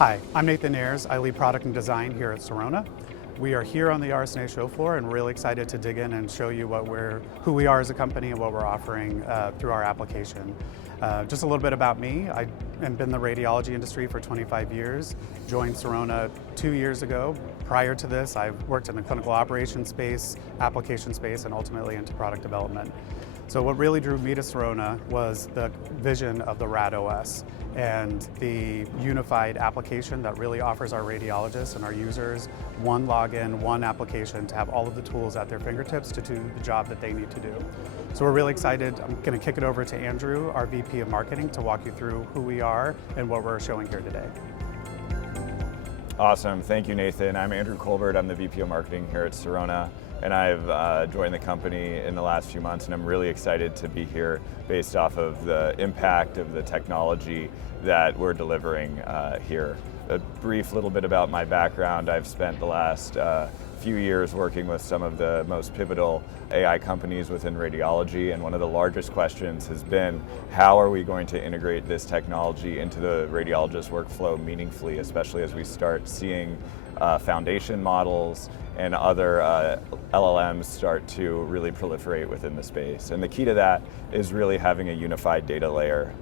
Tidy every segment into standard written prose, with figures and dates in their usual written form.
Hi, I'm Nathan Ayers. I lead product and design here at Sirona. We are here on the RSNA show floor and really excited to dig in and show you who we are as a company and what we're offering through our application. Just a little bit about me. I've been in the radiology industry for 25 years, joined Sirona 2 years ago. Prior to this, I've worked in the clinical operations space, application space, and ultimately into product development. So what really drew me to Sirona was the vision of the RadOS and the unified application that really offers our radiologists and our users one login, one application to have all of the tools at their fingertips to do the job that they need to do. So we're really excited. I'm going to kick it over to Andrew, our VP of Marketing, to walk you through who we are and what we're showing here today. Awesome, thank you, Nathan. I'm Andrew Colbert, I'm the VP of Marketing here at Sirona, and I've joined the company in the last few months, and I'm really excited to be here based off of the impact of the technology that we're delivering here. A brief little bit about my background. I've spent the last few years working with some of the most pivotal AI companies within radiology, and one of the largest questions has been, how are we going to integrate this technology into the radiologist workflow meaningfully, especially as we start seeing foundation models and other LLMs start to really proliferate within the space. And the key to that is really having a unified data layer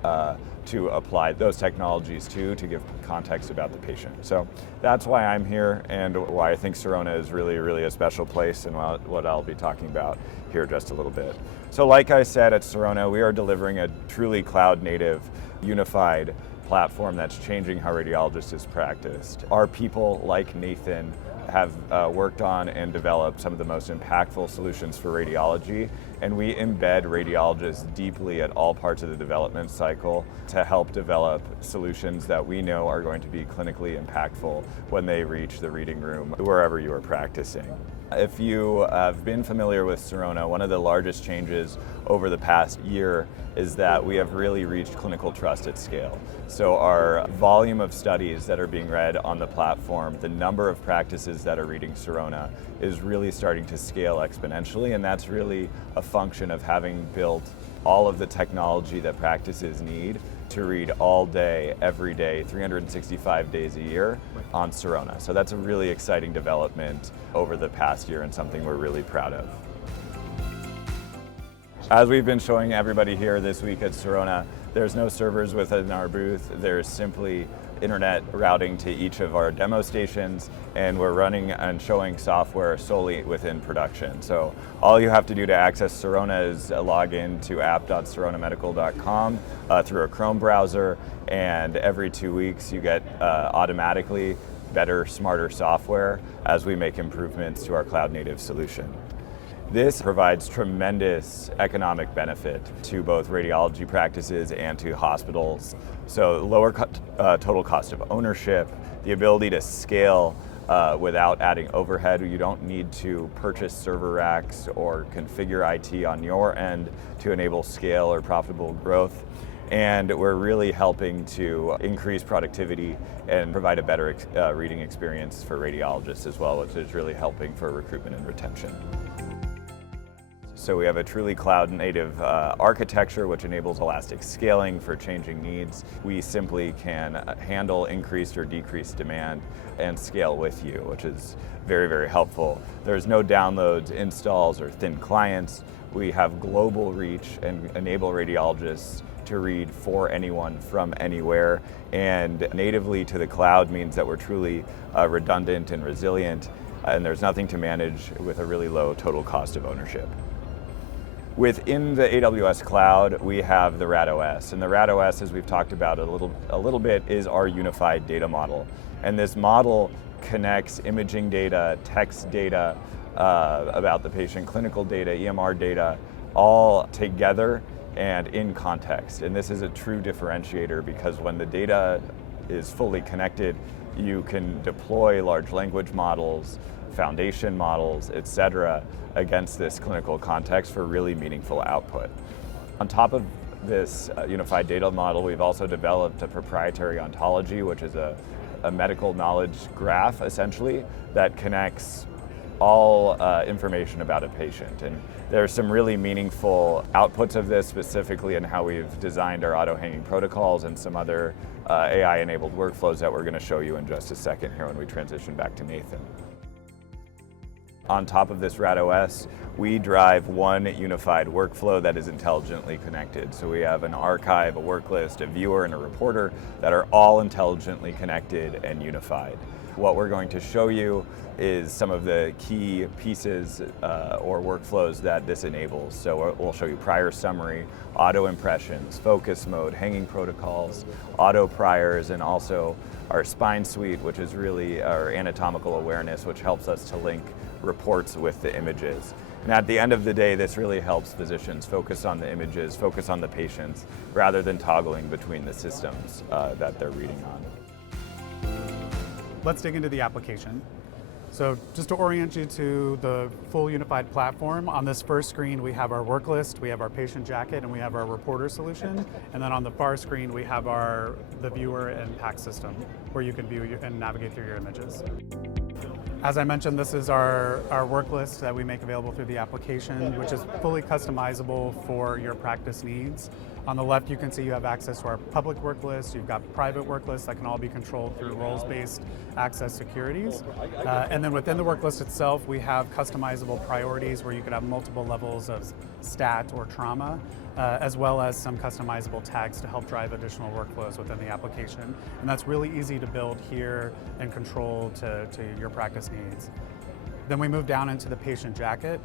to apply those technologies to give context about the patient. So that's why I'm here and why I think Sirona is really a special place, and what I'll be talking about here just a little bit. So like I said, at Sirona, we are delivering a truly cloud-native, unified platform that's changing how radiologists is practiced. Our people, like Nathan, have worked on and developed some of the most impactful solutions for radiology, and we embed radiologists deeply at all parts of the development cycle to help develop solutions that we know are going to be clinically impactful when they reach the reading room, wherever you are practicing. If you have been familiar with Sirona, one of the largest changes over the past year is that we have really reached clinical trust at scale. So our volume of studies that are being read on the platform, the number of practices that are reading Sirona is really starting to scale exponentially, and that's really a function of having built all of the technology that practices need to read all day, every day, 365 days a year on Sirona. So that's a really exciting development over the past year and something we're really proud of. As we've been showing everybody here this week at Sirona, there's no servers within our booth. There's simply internet routing to each of our demo stations, and we're running and showing software solely within production. So all you have to do to access Sirona is log in to app.sironamedical.com through a Chrome browser, and every 2 weeks you get automatically better, smarter software as we make improvements to our cloud-native solution. This provides tremendous economic benefit to both radiology practices and to hospitals. So lower total cost of ownership, the ability to scale without adding overhead. You don't need to purchase server racks or configure IT on your end to enable scale or profitable growth. And we're really helping to increase productivity and provide a better reading experience for radiologists as well, which is really helping for recruitment and retention. So we have a truly cloud-native architecture which enables elastic scaling for changing needs. We simply can handle increased or decreased demand and scale with you, which is very helpful. There's no downloads, installs, or thin clients. We have global reach and enable radiologists to read for anyone from anywhere, and natively to the cloud means that we're truly redundant and resilient, and there's nothing to manage with a really low total cost of ownership. Within the AWS cloud, we have the RadOS, and the RadOS, as we've talked about a little bit, is our unified data model. And this model connects imaging data, text data about the patient, clinical data, EMR data, all together and in context. And this is a true differentiator because when the data is fully connected, you can deploy large language models, foundation models, etc., against this clinical context for really meaningful output. On top of this unified data model, we've also developed a proprietary ontology, which is a medical knowledge graph, essentially, that connects all information about a patient. And there's some really meaningful outputs of this, specifically in how we've designed our auto-hanging protocols and some other AI-enabled workflows that we're going to show you in just a second here when we transition back to Nathan. On top of this RadOS, we drive one unified workflow that is intelligently connected. So we have an archive, a work list, a viewer, and a reporter that are all intelligently connected and unified. What we're going to show you is some of the key pieces or workflows that this enables. So we'll show you prior summary, auto impressions, focus mode, hanging protocols, auto priors, and also our spine suite, which is really our anatomical awareness, which helps us to link reports with the images. And at the end of the day, this really helps physicians focus on the images, focus on the patients, rather than toggling between the systems that they're reading on. Let's dig into the application. So just to orient you to the full unified platform, on this first screen we have our work list, we have our patient jacket, and we have our reporter solution. And then on the far screen we have the viewer and PAC system, where you can view and navigate through your images. As I mentioned, this is our work list that we make available through the application, which is fully customizable for your practice needs. On the left, you can see you have access to our public work list. You've got private work lists that can all be controlled through roles-based access securities. And then within the work list itself, we have customizable priorities where you could have multiple levels of stat or trauma, as well as some customizable tags to help drive additional workflows within the application. And that's really easy to build here and control to your practice needs. Then we move down into the patient jacket.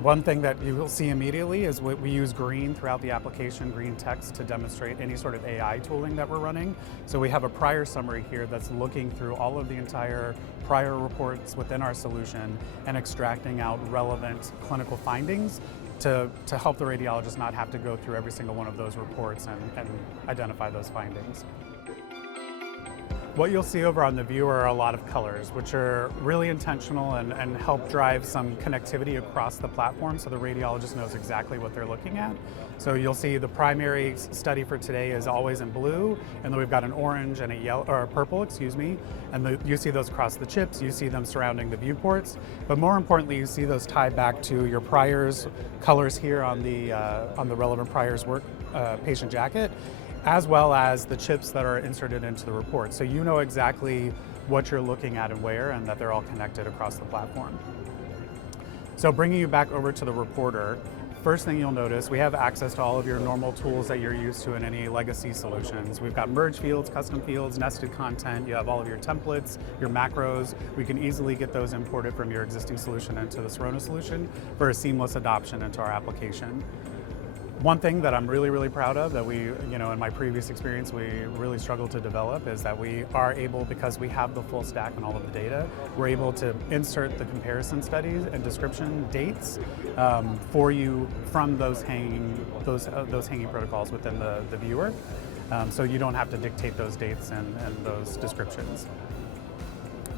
One thing that you will see immediately is we use green throughout the application, green text, to demonstrate any sort of AI tooling that we're running. So we have a prior summary here that's looking through all of the entire prior reports within our solution and extracting out relevant clinical findings to help the radiologist not have to go through every single one of those reports and identify those findings. What you'll see over on the viewer are a lot of colors, which are really intentional and help drive some connectivity across the platform so the radiologist knows exactly what they're looking at. So you'll see the primary study for today is always in blue, and then we've got an orange and a yellow, or a purple, excuse me, and you see those across the chips, you see them surrounding the viewports, but more importantly, you see those tied back to your priors colors here on the relevant priors work patient jacket, as well as the chips that are inserted into the report. So you know exactly what you're looking at and where, and that they're all connected across the platform. So bringing you back over to the reporter, first thing you'll notice, we have access to all of your normal tools that you're used to in any legacy solutions. We've got merge fields, custom fields, nested content, you have all of your templates, your macros. We can easily get those imported from your existing solution into the Sirona solution for a seamless adoption into our application. One thing that I'm really, really proud of that in my previous experience, we really struggled to develop is that we are able, because we have the full stack and all of the data, we're able to insert the comparison studies and description dates for you from those hanging protocols within the viewer. So you don't have to dictate those dates and those descriptions.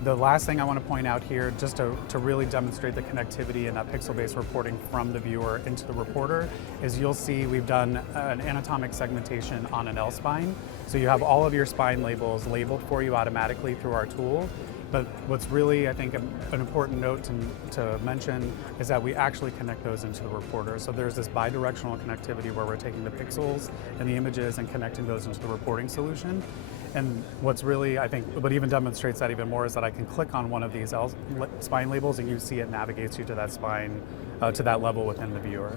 The last thing I want to point out here, just to really demonstrate the connectivity and that pixel-based reporting from the viewer into the reporter, is you'll see we've done an anatomic segmentation on an L-spine. So you have all of your spine labels labeled for you automatically through our tool. But what's really, I think, an important note to mention is that we actually connect those into the reporter. So there's this bi-directional connectivity where we're taking the pixels and the images and connecting those into the reporting solution. And what's really, I think, what even demonstrates that even more is that I can click on one of these spine labels and you see it navigates you to that spine, to that level within the viewer.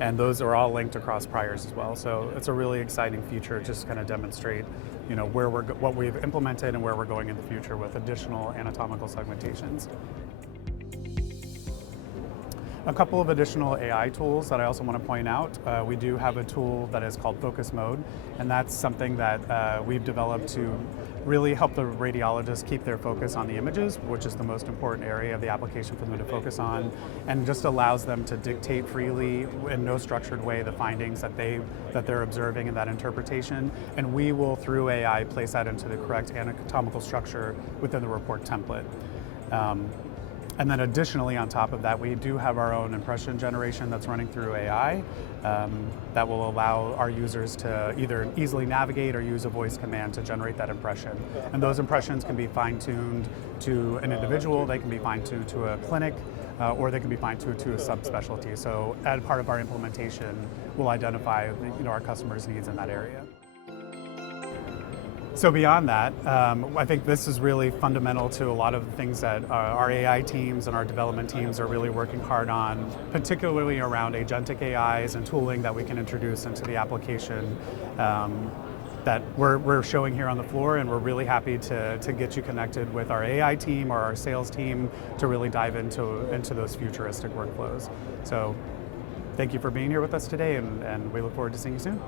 And those are all linked across priors as well. So it's a really exciting feature, just to kind of demonstrate, what we've implemented and where we're going in the future with additional anatomical segmentations. A couple of additional AI tools that I also want to point out. We do have a tool that is called Focus Mode, and that's something that we've developed to really help the radiologist keep their focus on the images, which is the most important area of the application for them to focus on, and just allows them to dictate freely in no structured way the findings that they're observing in that interpretation, and we will, through AI, place that into the correct anatomical structure within the report template. And then additionally on top of that, we do have our own impression generation that's running through AI that will allow our users to either easily navigate or use a voice command to generate that impression. And those impressions can be fine-tuned to an individual, they can be fine-tuned to a clinic, or they can be fine-tuned to a subspecialty. So as part of our implementation, we'll identify our customers' needs in that area. So beyond that, I think this is really fundamental to a lot of the things that our AI teams and our development teams are really working hard on, particularly around agentic AIs and tooling that we can introduce into the application that we're showing here on the floor, and we're really happy to get you connected with our AI team or our sales team to really dive into those futuristic workflows. So thank you for being here with us today, and we look forward to seeing you soon.